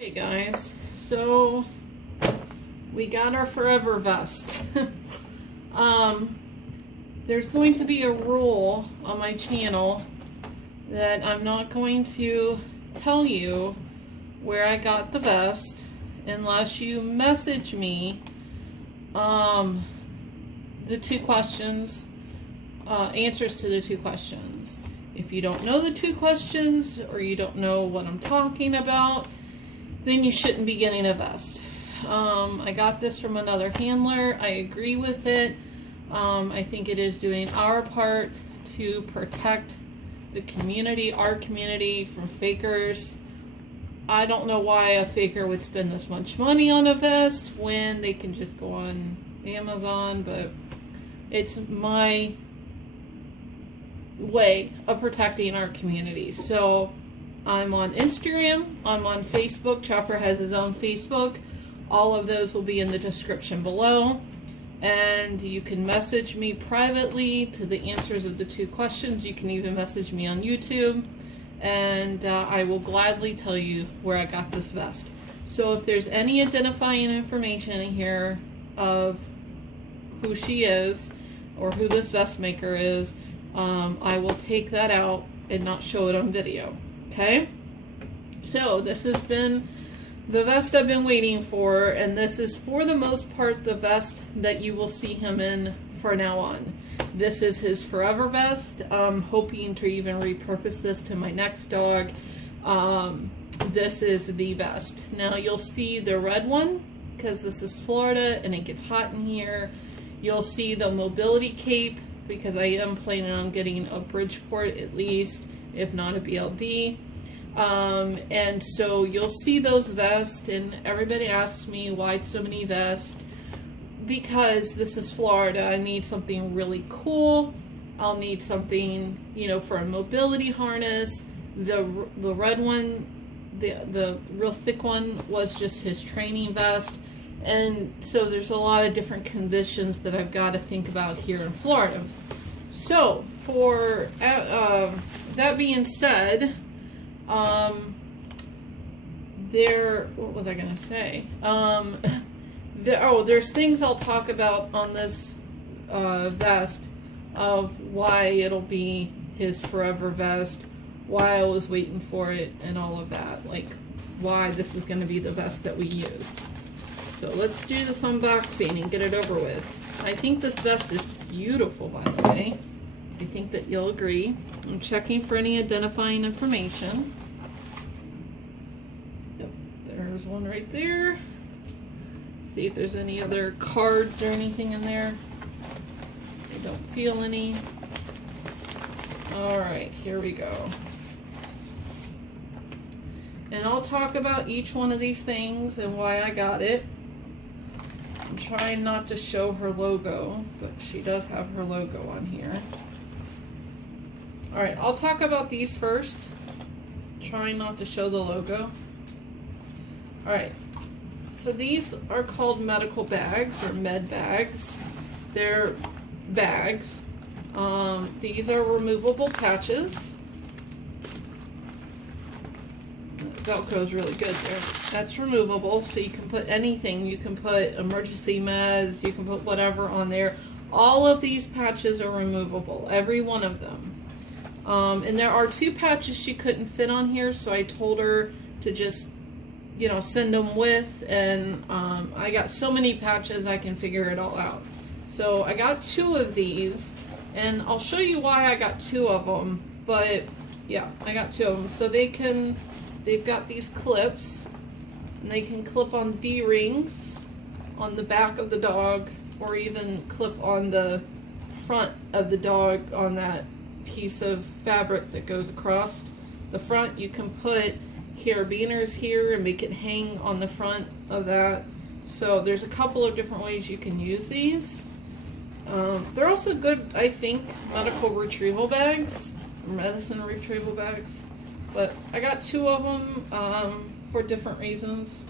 Hey guys, so we got our forever vest. There's going to be a rule on my channel that I'm not going to tell you where I got the vest unless you message me the two questions, answers to the two questions. If you don't know the two questions or you don't know what I'm talking about, then you shouldn't be getting a vest. I got this from another handler. I agree with it. I think it is doing our part to protect the community, our community, from fakers. I don't know why a faker would spend this much money on a vest when they can just go on Amazon, but it's my way of protecting our community. So I'm on Instagram, I'm on Facebook. Chopper has his own Facebook. All of those will be in the description below. And you can message me privately to the answers of the two questions. You can even message me on YouTube. And I will gladly tell you where I got this vest. So if there's any identifying information in here of who she is or who this vest maker is, I will take that out and not show it on video. Okay, so this has been the vest I've been waiting for, and this is for the most part the vest that you will see him in for now on. This is his forever vest. I'm hoping to even repurpose this to my next dog. This is the vest. Now you'll see the red one because this is Florida and it gets hot in here. You'll see the mobility cape because I am planning on getting a Bridgeport at least, if not a BLD. And so you'll see those vests, and everybody asks me why so many vests. Because this is Florida, I need something really cool. I'll need something, you know, for a mobility harness. The red one, the real thick one, was just his training vest. And so there's a lot of different conditions that I've got to think about here in Florida. So for that being said, what was I gonna say? There's things I'll talk about on this vest of why it'll be his forever vest, why I was waiting for it, and all of that, like why this is going to be the vest that we use. So let's do this unboxing and get it over with. I think this vest is beautiful, by the way. I think that you'll agree. I'm checking for any identifying information. Yep, there's one right there. See if there's any other cards or anything in there. I don't feel any. Alright, here we go. And I'll talk about each one of these things and why I got it. I'm trying not to show her logo, but she does have her logo on here. Alright, I'll talk about these first. Trying not to show the logo. Alright, so these are called medical bags or med bags. They're bags. These are removable patches. Velcro is really good there. That's removable, so you can put anything. You can put emergency meds, you can put whatever on there. All of these patches are removable, every one of them. And there are two patches she couldn't fit on here, so I told her to just, you know, send them with, and I got so many patches I can figure it all out. So I got two of these, and I'll show you why I got two of them, but yeah, I got two of them. So they've got these clips, and they can clip on D-rings on the back of the dog, or even clip on the front of the dog on that piece of fabric that goes across the front. You can put carabiners here and make it hang on the front of that. So there's a couple of different ways you can use these. They're also good, I think, medical retrieval bags, medicine retrieval bags. But I got two of them for different reasons.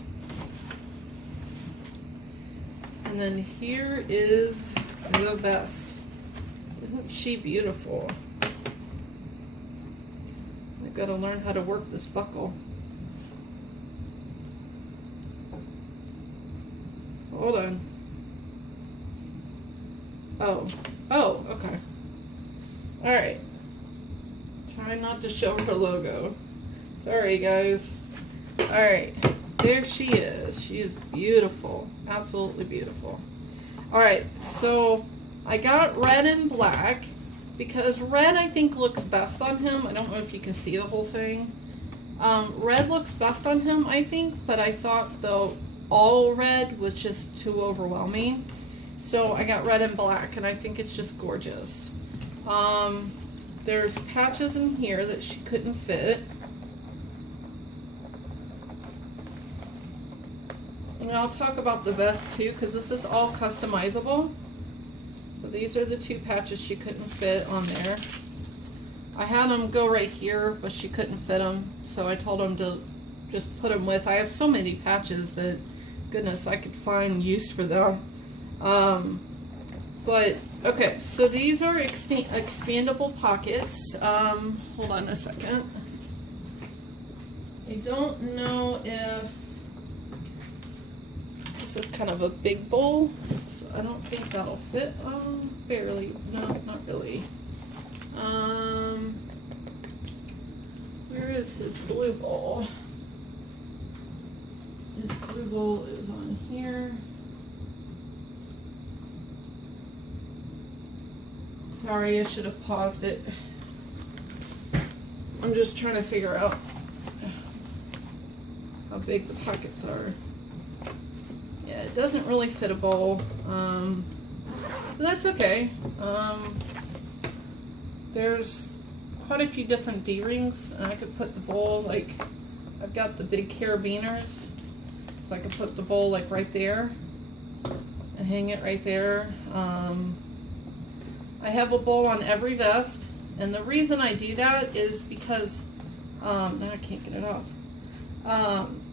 And then here is the vest. Isn't she beautiful? I've got to learn how to work this buckle. hold on. Oh, okay. Alright. Try not to show her logo. Sorry, guys. Alright. There she is. She is beautiful. Absolutely beautiful. Alright, so I got red and black because red I think looks best on him. I don't know if you can see the whole thing. Red looks best on him, I think, but I thought though all red was just too overwhelming. So I got red and black, and I think it's just gorgeous. There's patches in here that she couldn't fit. And I'll talk about the vest too, because this is all customizable. So these are the 2 patches she couldn't fit on there. I had them go right here, but she couldn't fit them. So I told them to just put them with. I have so many patches that, goodness, I could find use for them. But, okay, so these are expandable pockets. Hold on a second. I don't know if this is kind of a big bowl, so I don't think that'll fit. Barely. No, not really. Where is his blue bowl? His blue bowl is on here. Sorry, I should have paused it. I'm just trying to figure out how big the pockets are. Yeah, it doesn't really fit a bowl, but that's okay. There's quite a few different D-rings, and I could put the bowl, like, I've got the big carabiners, so I could put the bowl, like, right there, and hang it right there. I have a bowl on every vest, and the reason I do that is because, now I can't get it off.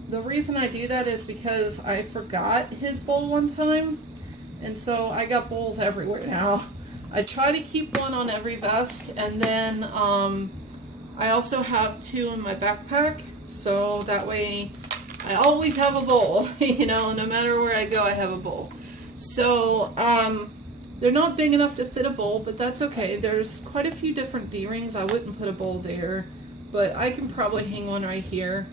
The reason I do that is because I forgot his bowl one time, and so I got bowls everywhere now. I try to keep one on every vest, and then I also have 2 in my backpack, so that way I always have a bowl. You know, no matter where I go, I have a bowl. So they're not big enough to fit a bowl, but that's okay. There's quite a few different D-rings. I wouldn't put a bowl there, but I can probably hang one right here.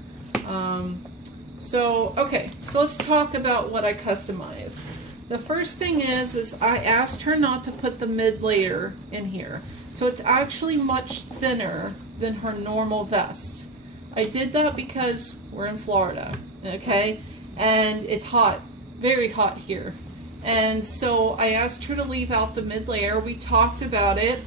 Okay, so let's talk about what I customized. The first thing is I asked her not to put the mid layer in here. So it's actually much thinner than her normal vest. I did that because we're in Florida, okay? And it's hot, very hot here. And so I asked her to leave out the mid layer. We talked about it,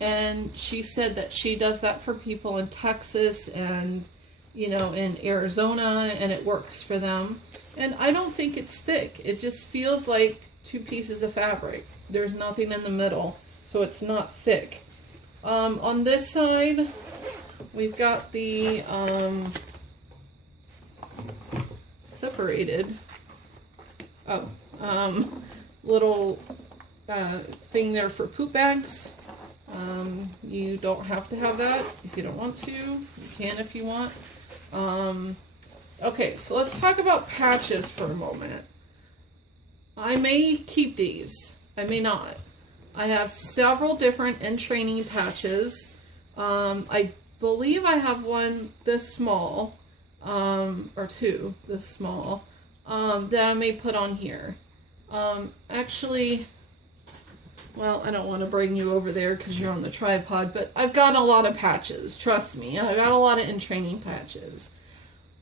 and she said that she does that for people in Texas and, you know, in Arizona, and it works for them. And I don't think it's thick. It just feels like 2 pieces of fabric. There's nothing in the middle, so it's not thick. On this side, we've got the separated little thing there for poop bags. You don't have to have that if you don't want to. You can if you want. Okay, so let's talk about patches for a moment. I may keep these. I may not. I have several different in training patches. I believe I have one this small, or 2 this small, that I may put on here. Actually, well, I don't want to bring you over there because you're on the tripod, but I've got a lot of patches. Trust me, I've got a lot of in training patches.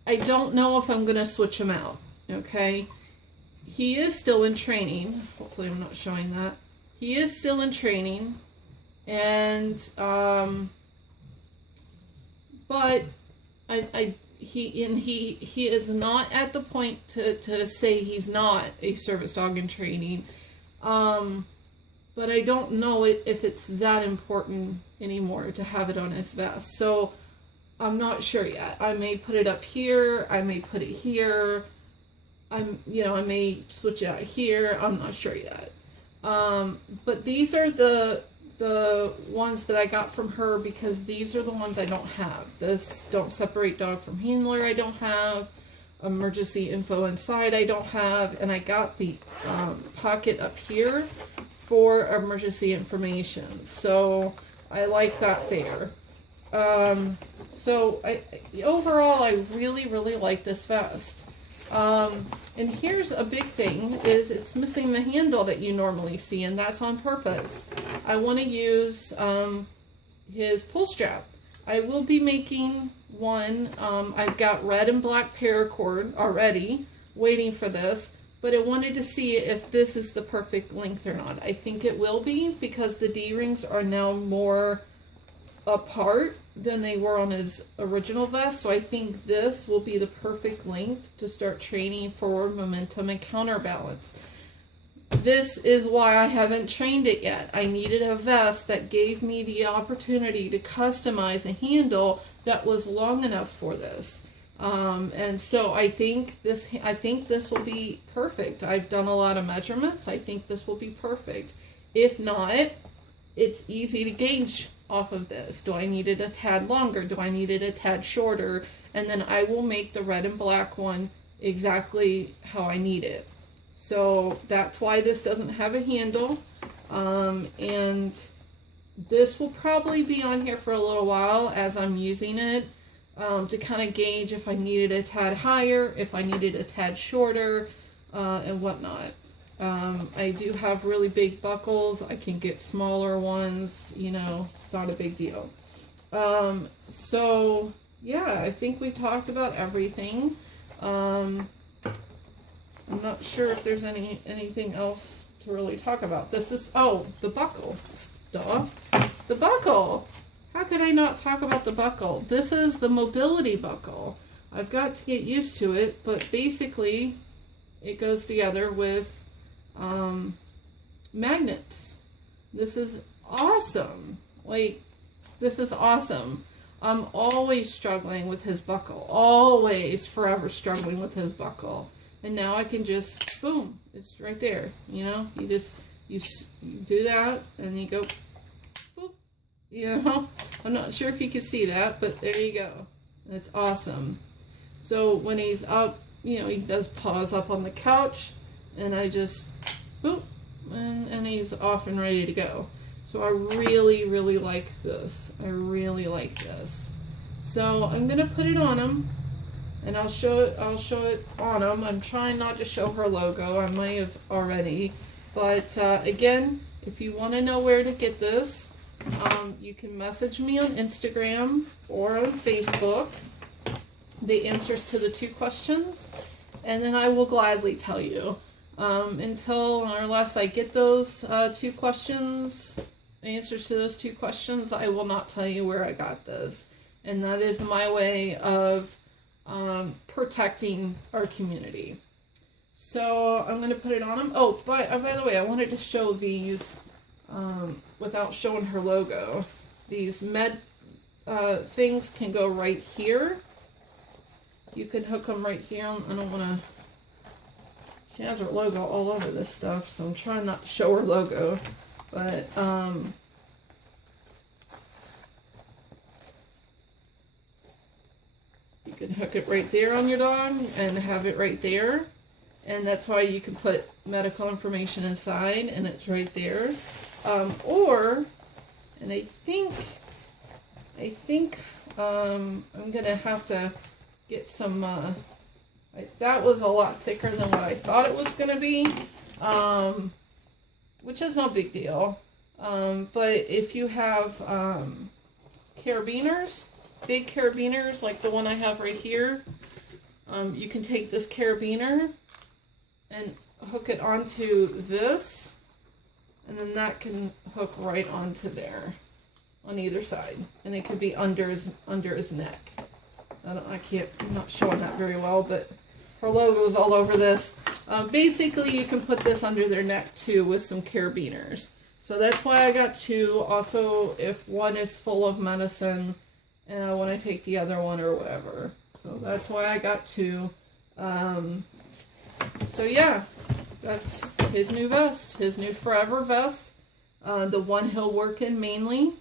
I don't know if I'm going to switch him out, okay? He is still in training. Hopefully I'm not showing that. He is still in training, and, but he is not at the point to say he's not a service dog in training. But I don't know if it's that important anymore to have it on his vest. So I'm not sure yet. I may put it up here. I may put it here. I may switch it out here. I'm not sure yet. But these are the ones that I got from her because these are the ones I don't have. This Don't Separate Dog from Handler I don't have. emergency info inside I don't have, and I got the pocket up here for emergency information. So I like that there. So overall, I really, really like this vest. And here's a big thing, is it's missing the handle that you normally see, and that's on purpose. I want to use his pull strap. I will be making one. I've got red and black paracord already waiting for this, but I wanted to see if this is the perfect length or not. I think it will be, because the D-rings are now more apart than they were on his original vest. So I think this will be the perfect length to start training forward momentum and counterbalance. This is why I haven't trained it yet. I needed a vest that gave me the opportunity to customize a handle that was long enough for this. And so I think this will be perfect. I've done a lot of measurements. I think this will be perfect. If not, it's easy to gauge off of this. Do I need it a tad longer? Do I need it a tad shorter? And then I will make the red and black one exactly how I need it. So that's why this doesn't have a handle. And this will probably be on here for a little while as I'm using it, to kind of gauge if I needed a tad higher, if I needed a tad shorter, and whatnot. I do have really big buckles. I can get smaller ones, you know, it's not a big deal. So yeah, I think we talked about everything. I'm not sure if there's anything else to really talk about. This is, oh, the buckle. Duh. The buckle. How could I not talk about the buckle? This is the mobility buckle. I've got to get used to it, but basically it goes together with magnets. This is awesome. Like, this is awesome. I'm always struggling with his buckle. Always, forever struggling with his buckle. And now I can just, boom, it's right there. You know, you do that and you go, boop. You know, I'm not sure if you can see that, but there you go. It's awesome. So when he's up, you know, he does pause up on the couch, and I just, boop, and he's off and ready to go. So I really, really like this. I really like this. So I'm gonna put it on him, and I'll show it on him. I'm trying not to show her logo. I might have already, but again, if you want to know where to get this, you can message me on Instagram or on Facebook the answers to the 2 questions, and then I will gladly tell you. Until or unless I get those 2 questions, answers to those 2 questions, I will not tell you where I got this. And that is my way of protecting our community. So I'm going to put it on him. Oh, by the way, I wanted to show these without showing her logo. These med things can go right here. You can hook them right here. I don't want to... She has her logo all over this stuff, so I'm trying not to show her logo. But, you can hook it right there on your dog and have it right there. And that's why you can put medical information inside, and it's right there. And I think I'm gonna have to get some, that was a lot thicker than what I thought it was gonna be, which is no big deal. But if you have carabiners, big carabiners like the one I have right here, you can take this carabiner and hook it onto this, and then that can hook right onto there on either side, and it could be under his neck. I'm not showing that very well, but her logo is all over this. Basically, you can put this under their neck too with some carabiners. So that's why I got 2. Also, if one is full of medicine and I want to take the other one or whatever. So that's why I got 2. So yeah, that's his new vest, his new forever vest. The one he'll work in mainly.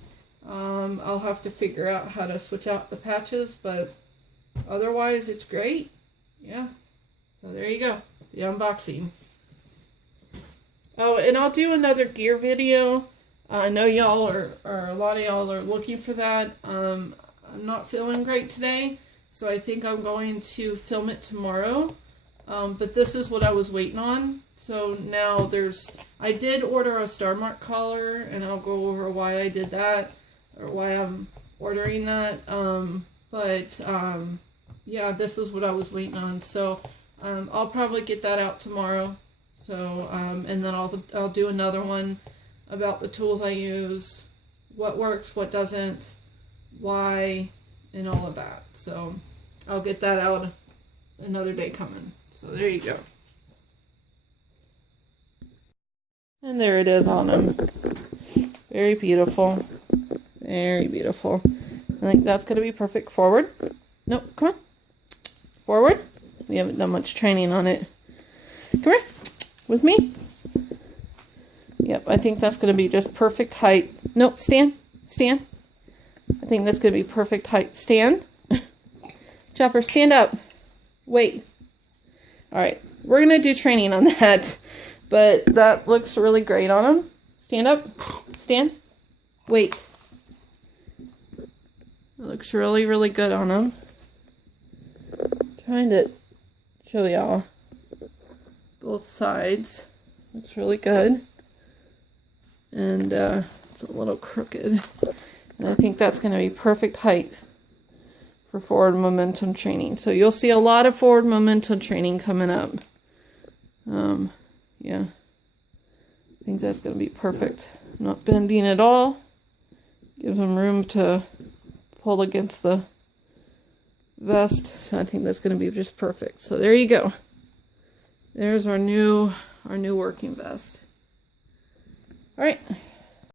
I'll have to figure out how to switch out the patches, but otherwise it's great. yeah. So there you go. The unboxing. Oh, and I'll do another gear video. I know y'all are a lot of y'all are looking for that. I'm not feeling great today, so I think I'm going to film it tomorrow. But this is what I was waiting on. So now I did order a Star Mark collar, and I'll go over why I did that, or why I'm ordering that. Yeah, this is what I was waiting on. So I'll probably get that out tomorrow. So, and then I'll do another one about the tools I use, what works, what doesn't, why, and all of that. So I'll get that out another day coming. So there you go. And there it is on them. Very beautiful. Very beautiful. I think that's going to be perfect. Forward. Nope, come on. Forward. We haven't done much training on it. Come here. With me. Yep, I think that's going to be just perfect height. Nope, stand. Stand. I think that's going to be perfect height. Stand. Chopper, stand up. Wait. Alright, we're going to do training on that. But that looks really great on him. Stand up. Stand. Wait. It looks really, really good on him. Trying to show y'all both sides. Looks really good. And it's a little crooked. And I think that's going to be perfect height for forward momentum training. So you'll see a lot of forward momentum training coming up. Yeah. I think that's going to be perfect. Not bending at all. Gives them room to pull against the vest. So I think that's going to be just perfect. So there you go. There's our new working vest. All right.